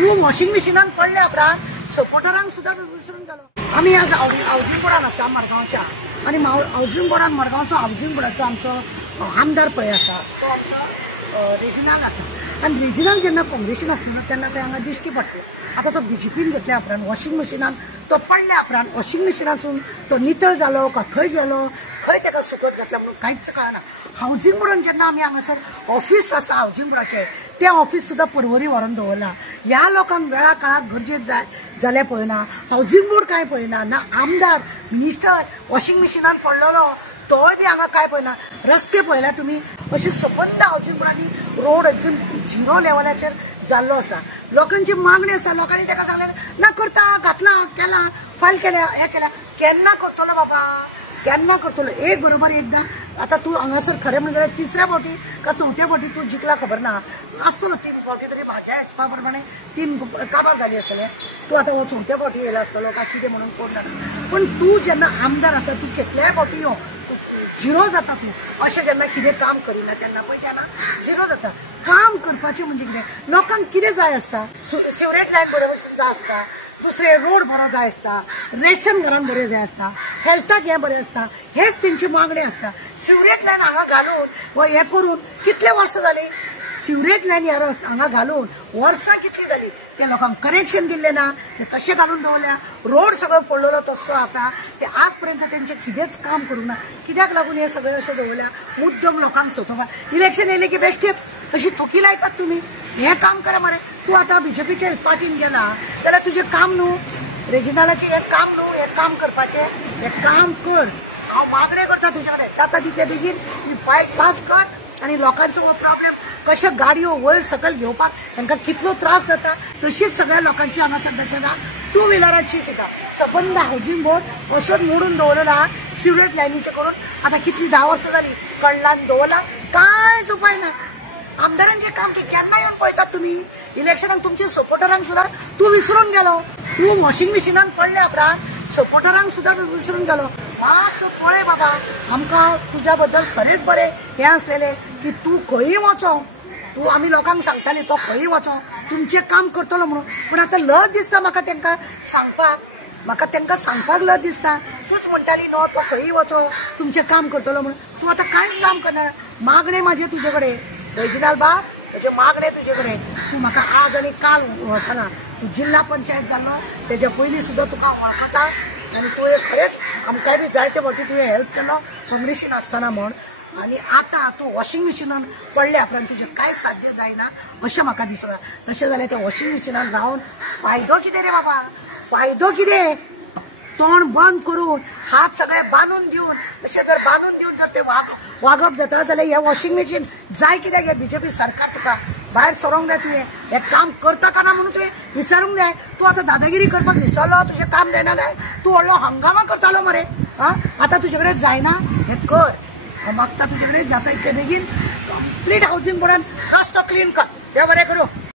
तू washing मशीनान पडल्या उपरांत सपोर्टरांक सुद्धा विसरून गेलो। आम्ही आज हावजिंग बोर्डान आसा मडगांवच्या आणि हावजिंग बोर्डान मडगांवचो हावजिंग बोर्डाचो आमचो आमदार पळय आसा तो आमचो रिजनल आसा आणि रिजनल जेन्ना काँग्रेसीन आसलो तेन्ना ते हांगा दिश्टी पडटा। आता तो बीजेपीन घेतल्या उपरांत वॉशिंग मशीनान तो पडल्या उपरांत वॉशिंग मशीनासून तो नितळ जालो का खंय गेलो खंय ताका सुकत घातल्या म्हणून कांयच कळना। हावजिंग बोर्डान जेन्ना आमी हांगासर ऑफिस आसा हावजिंग बोर्डाचें तें ऑफिस सुद्दां परवरी व्हरून दवरला। ह्या लोकांक वेळा काळाक गरजेक जाय जाल्यार पळयना, हावजिंग बोर्ड कांय पळयना, ना आमदार मिनिस्टर वॉशिंग मशीनान पडलेलो तोय बी हांगा काय पळयना। रस्ते पळयला तुमी अशी सबंद हावजिंग बोर्डांनी रोड एकदम झिरो लेवलाचेर जाल्लो आसा। लोकांची मागणी आसा, लोकांनी ताका सांगलें ना करता घातला केला फायल केल्या हे केल्या, केन्ना करतलो बाबा केन्ना करतलो। एक बरोबर एकदां आता तू हांगासर खरें म्हणजे तिसऱ्या फावटी का चौथ्या फावटी तू जिखला खबर ना आसतलो, 3 फावटी तरी म्हाज्या हिसपा प्रमाणे 3 काबार जाली आसतले। तू आता हो चौथ्या फावटी येयला आसतलो का कितें म्हणून कोण जाणा, पण तू जेन्ना आमदार आसा तू कितल्याय फावटी यो झिरो जाता। तू अशें जेन्ना कितें काम करिना तेन्ना पळय तेन्ना झिरो जाता। काम करपाचें म्हणजे कितें, लोकांक कितें जाय आसता, सिवरेज लायन बरे भशेन जाय आसता, दुसरे रोड बरो जाय आसता, रेशन घरान बरें जाय आसता, हेल्थाक हें बरें आसता, हेच तेंची मागणी आसता। सिवरेज लायन हांगा घालून व हें करून कितले वर्सां जालीं, सिवरेज लायन हांगा घालून वर्सां कितलीं जालीं, ते लोकांक कनेक्शन दिल्लें ना, ते तशें घालून दवरल्या। रोड सगळो फोडलेलो तसो आसा, ते आज पर्यंत तेंचें कितेंच काम करूंक ना। कित्याक लागून हे सगळें अशें दवरल्या, मुद्दम लोकांक सोंपोवपाक। इलेक्शन येयलें की बेश्टेच अशी थुकी लायतात तुमी, हें काम करा मरे। तू आतां बीजेपीच्या पार्टीन गेला जाल्यार तुजें काम न्हू, रिजनलाचें हें काम न्हू, हें काम करपाचें, हें काम कर। हांव मागणी करता तुजे कडेन जाता तितले बेगीन ही फायल पास कर आणि लोकांचो हो प्रॉब्लेम कशा गाडयो वयर सकयल घेवपाक तांकां कितलो त्रास जाता तशीच सगळ्या लोकांची हांगासर दशा टू व्हिलरांची सुद्दां सबंद हावजिंग बोर्ड असोच मोडून दवरलेलो आहा सिवरेज लायनीचे करून। आता कितली 10 वर्सां जाली कडलान दवरला, कांयच उपाय ना। आमदारांचे काम की केन्ना येवन पळयतात तुमी, इलेक्शनाक तुमच्या सपोर्टरांक सुद्दां तू विसरून गेलो। तू वॉशिंग मशीनान पडल्या उपरांत सपोर्टरांक सुद्दां विसरून गेलो। मातसो पळय बाबा, आमकां तुज्या बद्दल खरेंच बरें हें आसलेलें की तू खंयी वचो, तू आमी लोकांक सांगताली तो खंयी वचो तुमचें काम करतलो म्हणून, पूण आतां लज दिसता म्हाका तांकां सांगपाक लज दिसता। तूच म्हणटाली न्हू तो खंयी वचो तुमचें काम करतलो म्हणून, तू आतां कांयच काम करना। मागणें म्हाजे तुजे कडेन रिजनल बाब, म्हजे मागणें तुजे कडेन, तू म्हाका आज आनी काल वळखना, तू जिल्हा पंचायत जाल्लो तेज्या पयलीं सुद्दां तुका वळखता आनी तुवें खरेंच आमकांय बी जायते फावटी तुवें हेल्प केलो काँग्रेसीन आसतना म्हण। आणि आता तू वॉशिंग मशीनान पडल्या उपरांत तुजें कांय साध्य जायना अशें म्हाका दिसना। तशें जाल्यार त्या वॉशिंग मशीनान रावन फायदो कितें रे बाबा, फायदो कितें? तोंड बंद करून हात सगळे बांदून दिवन अशें जर बांदून दिवन जर ते वागप जाता जाल्यार हे वॉशिंग मशीन जाय कित्याक हे बीजेपी सरकार तुका भायर सरोंक जाय। तुवें हें काम करता काय ना म्हणून तुवें विचारूंक जाय। तूं आतां दादागिरी करपाक विसरलो, तुजें काम जायना जाल्यार तूं व्हडलो हंगामा करतालो मरे। आतां तुजे कडेन जायना हें कर, हांव मागता तुजे कडेन जाता इतले बेगीन कंप्लीट हावजिंग बोर्डान रस्तो क्लीन कर, देव बरें करूं।